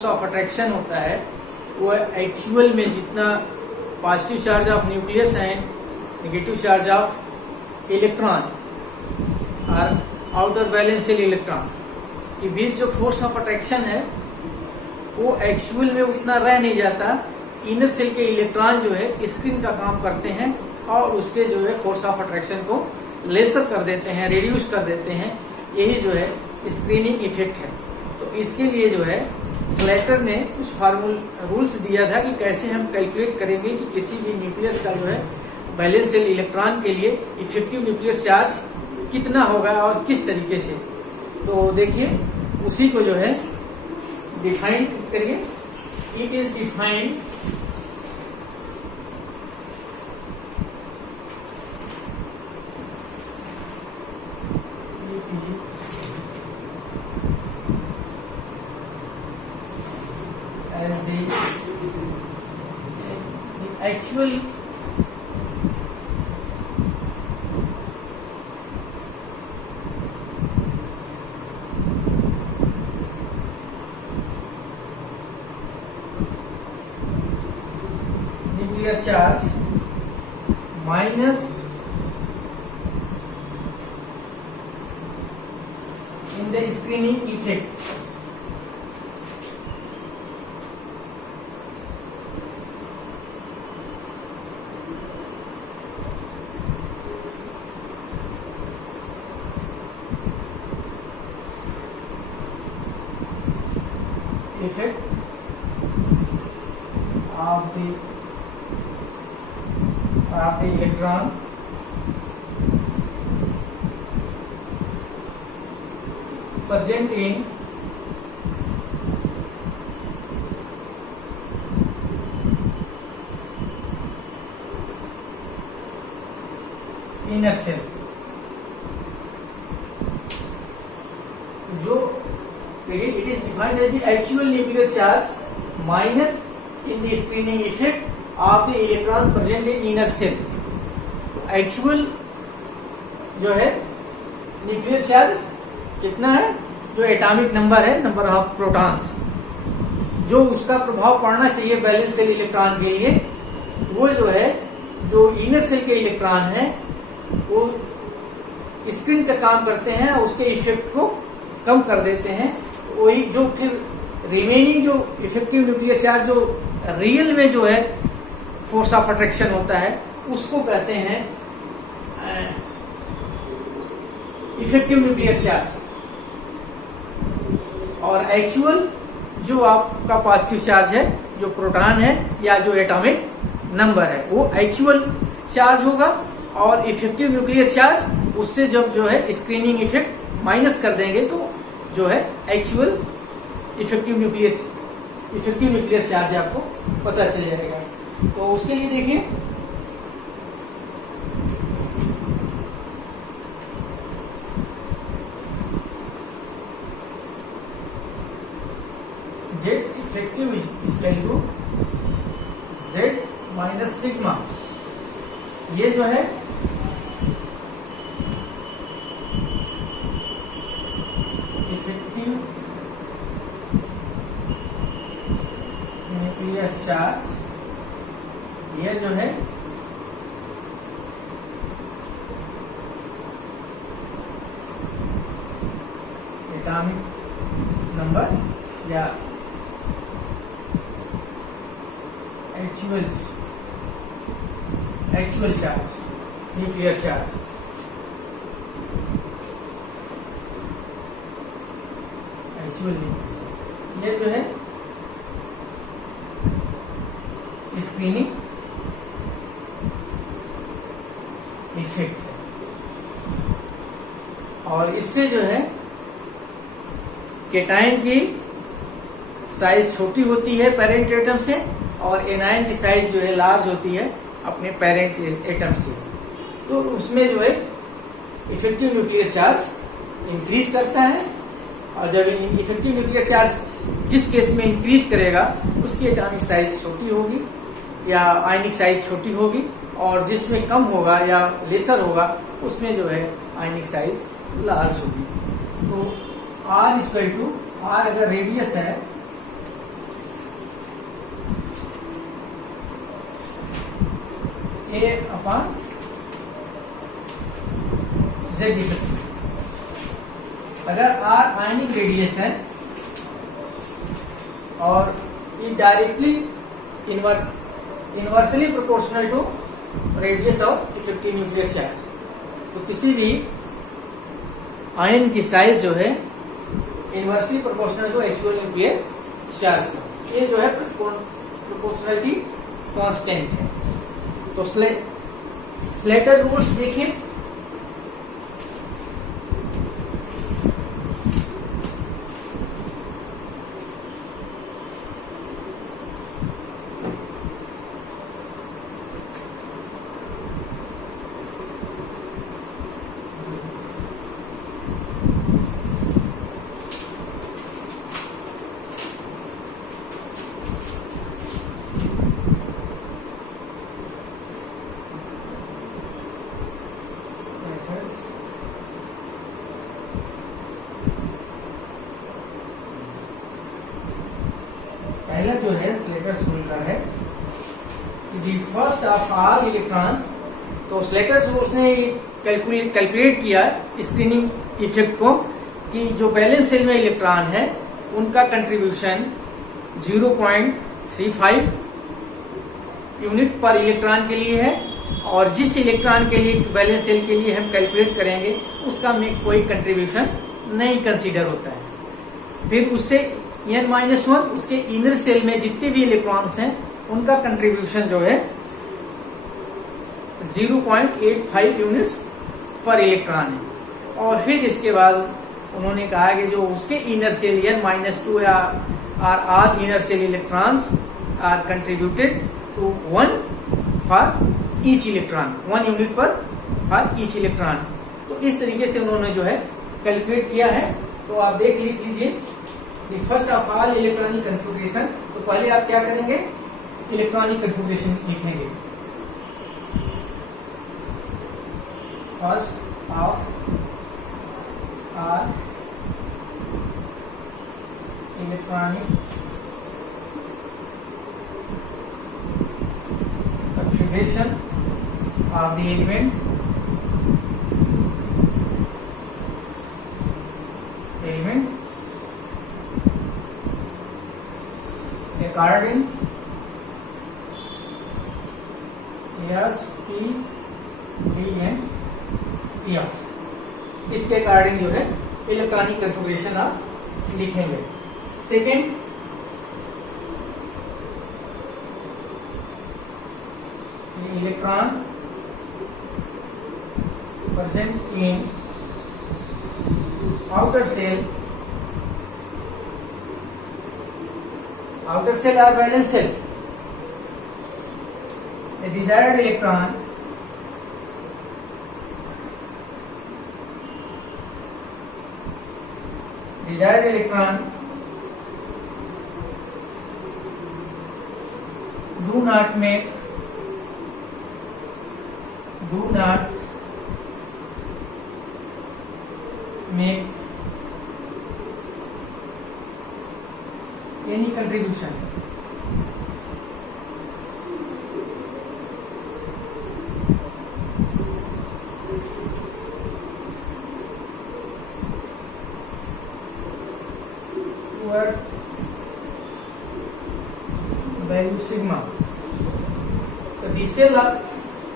Of attraction होता है वो एक्चुअल में जितना positive charge of nucleus and negative charge of electron और आउटर वैलेंस शेल इलेक्ट्रॉन के बीच जो फोर्स ऑफ अट्रैक्शन है वो एक्चुअल में उतना रह नहीं जाता। इनर सेल के इलेक्ट्रॉन जो है स्क्रीन का काम करते हैं और उसके जो है फोर्स ऑफ अट्रैक्शन को लेसर कर देते हैं, रिड्यूस कर देते हैं। यही जो है स्क्रीनिंग इफेक्ट है। तो इसके लिए जो है स्लेटर ने कुछ रूल्स दिया था कि कैसे हम कैलकुलेट करेंगे कि किसी भी न्यूक्लियस का जो है वैलेंस शेल इलेक्ट्रॉन के लिए इफेक्टिव न्यूक्लियर चार्ज कितना होगा और किस तरीके से। तो देखिए उसी को जो है डिफाइन करिए। It is defined as the actual nuclear charge minus in the screening effect effect of the electron present in inner cell। जो it is defined as the actual nuclear charge minus in the screening effect of the electron present in inner cell। तो actual जो है nuclear charge कितना है, जो atomic number है, number of protons, जो उसका प्रभाव पड़ना चाहिए वैलेंस शेल इलेक्ट्रॉन के लिए, वो जो है जो इनर सेल के इलेक्ट्रॉन है वो स्क्रीन का काम करते हैं, उसके इफेक्ट को कम कर देते हैं। वही जो फिर रिमेनिंग जो इफेक्टिव न्यूक्लियर चार्ज जो रियल में जो है फोर्स ऑफ अट्रैक्शन होता है उसको कहते हैं इफेक्टिव न्यूक्लियर चार्ज। और एक्चुअल जो आपका पॉजिटिव चार्ज है, जो प्रोटॉन है या जो एटॉमिक नंबर है, वो एक्चुअल चार्ज होगा। और इफेक्टिव न्यूक्लियर चार्ज उससे जब जो है स्क्रीनिंग इफेक्ट माइनस कर देंगे तो जो है एक्चुअल इफेक्टिव न्यूक्लियर चार्ज आपको पता चल जाएगा। तो उसके लिए देखिए Z effective equal to Z minus sigma. ये जो है इफेक्टिव न्यूक्लियर चार्ज, ये जो है एटॉमिक नंबर या actual charge, nuclear charge. Actual nuclear charge ये जो है स्क्रीनिंग इफेक्ट है। और इससे जो है केटाइन की साइज छोटी होती है पेरेंट एटम से और एनायन की साइज जो है लार्ज होती है अपने पेरेंट एटम से। तो उसमें जो है इफेक्टिव न्यूक्लियर चार्ज इंक्रीज करता है। और जब इफेक्टिव न्यूक्लियर चार्ज जिस केस में इंक्रीज करेगा उसकी एटॉमिक साइज छोटी होगी या आयनिक साइज छोटी होगी, और जिसमें कम होगा या लेसर होगा उसमें जो है आयनिक साइज लार्ज होगी। तो R इक्वल टू, R अगर रेडियस है A upon Z इफेक्टिव। अगर R आयनिक रेडियस है और ये directly inversely proportional to radius of effective nuclear charge, तो किसी भी आयन की साइज जो है inversely proportional to actual nuclear charge को, ये जो है प्रोपोर्शनलिटी कांस्टेंट है। तो स्लेटर रूल्स देखें। पहला जो है स्लेटर्स रूल का है, the first of all electrons. तो स्लेटर्स रूल्स ने कैलकुलेट किया स्क्रीनिंग इफेक्ट को कि जो बैलेंस सेल में इलेक्ट्रॉन है उनका कंट्रीब्यूशन 0.35 यूनिट पर इलेक्ट्रॉन के लिए है, और जिस इलेक्ट्रॉन के लिए बैलेंस सेल के लिए हम कैलकुलेट करेंगे उसका में कोई कंट्रीब्यूशन नहीं कंसीडर होता है। फिर उससे n-1 उसके इनर सेल में जितने भी इलेक्ट्रॉन्स हैं उनका कंट्रीब्यूशन जो है 0.85 यूनिट्स पर इलेक्ट्रॉन है। और फिर इसके बाद उन्होंने कहा कि जो उसके inner shell n-2 are all inner shell electrons are contributed to 1 for each electron, 1 unit पर फॉर ईच इलेक्ट्रॉन। तो इस तरीके से उन्होंने जो है कैलकुलेट किया है। तो आप लिख लीजिए the first of all electronic configuration. तो पहले आप क्या करेंगे, इलेक्ट्रॉनिक कन्फिग्रेशन लिखेंगे। First of all electronic configuration of the element according S, P, D and F, इसके अकॉर्डिंग जो है इलेक्ट्रॉनिक कन्फिग्रेशन आप लिखेंगे। Second, electron present in outer shell or valence cell, the desired electron do not make any contribution towards value sigma। तो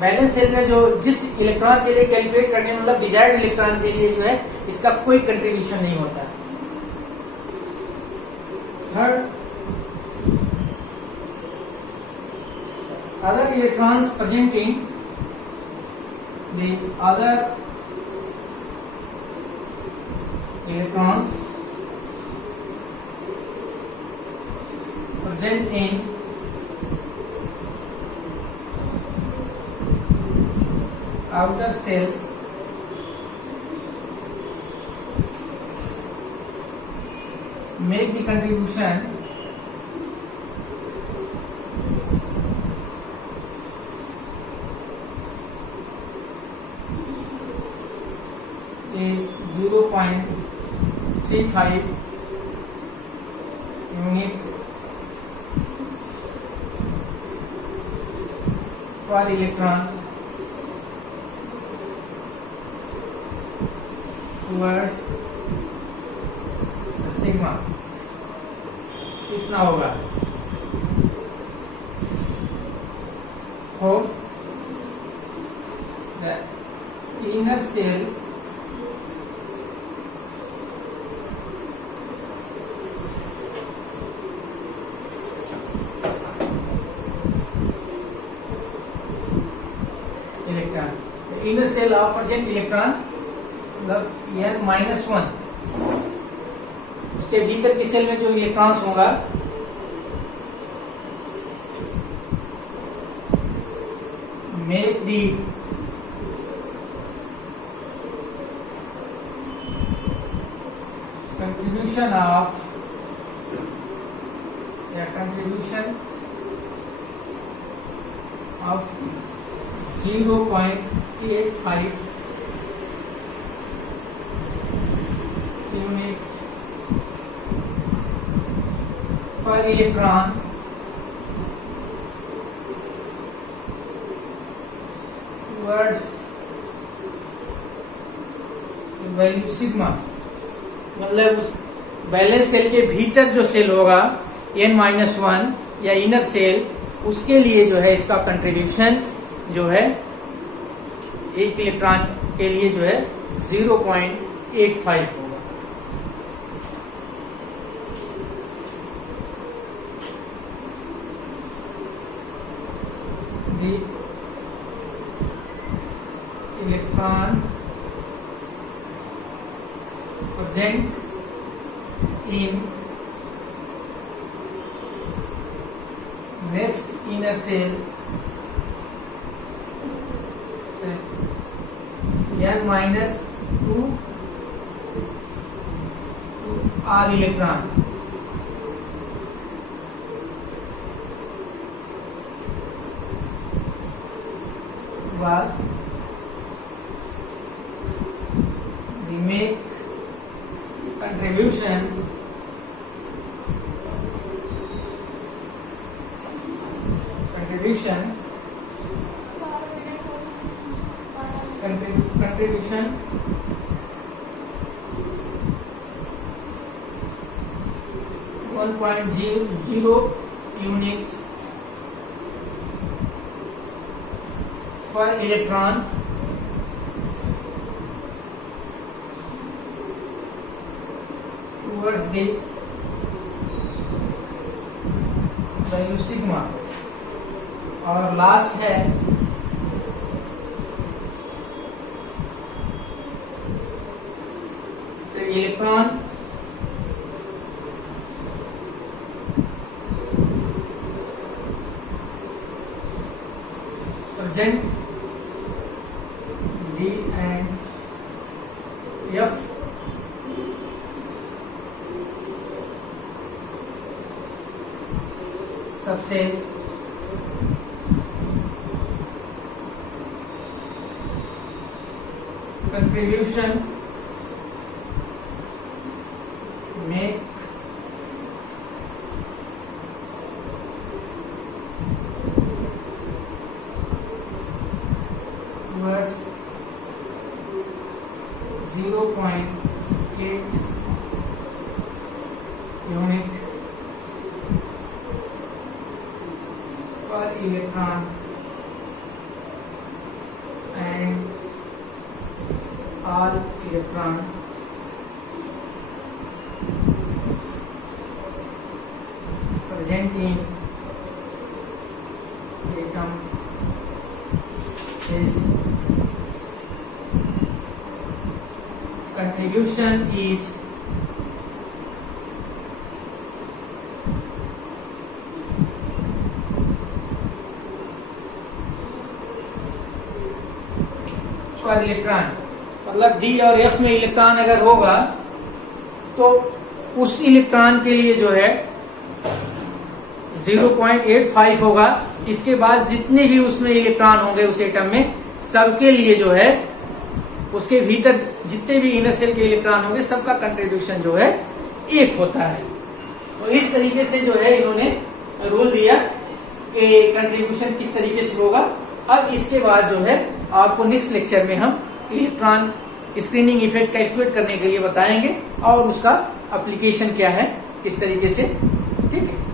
balance cell में जो जिस electron के लिए कैलकुलेट करने मतलब डिजायर्ड इलेक्ट्रॉन के लिए जो है इसका कोई कंट्रीब्यूशन नहीं होता। Third, other electrons presenting the other electrons present in outer cell make the contribution is 0.35 unit पर इलेक्ट्रॉन टुवर्ड्स सिग्मा कितना होगा for the inner cell electron, the inner cell of present electron मतलब n-1 उसके भीतर की cell में जो electrons होगा make the contribution of 0.85 unit per electron towards value sigma मतलब उस बैलेंस सेल के भीतर जो सेल होगा n-1 या इनर सेल उसके लिए जो है इसका कंट्रीब्यूशन जो है एक इलेक्ट्रॉन के लिए जो है 0.85 होगा। The electron present in next inner cell n-2 r electron बाद we make contribution contribution 1.0 units per electron towards the value sigma और लास्ट है the electron present D and F subcell contribution make towards 0.8 unit per electron and all electron present in atom is contribution is पर electron मतलब D और F में electron अगर होगा तो उस इलेक्ट्रॉन के लिए जो है 0.85 होगा। इसके बाद जितने भी उसमें इलेक्ट्रॉन होंगे उस एटम में सबके लिए जो है उसके भीतर जितने भी इनर सेल के इलेक्ट्रॉन होंगे सबका कंट्रीब्यूशन जो है 1 होता है। तो इस तरीके से जो है इन्होंने रूल दिया कि कंट्रीब्यूशन किस तरीके से होगा अब इसके बाद जो है आपको नेक्स्ट लेक्चर में हम इलेक्ट्रॉन स्क्रीनिंग इफेक्ट कैलकुलेट करने के लिए बताएंगे और उसका एप्लीकेशन क्या है किस तरीके से, ठीक है।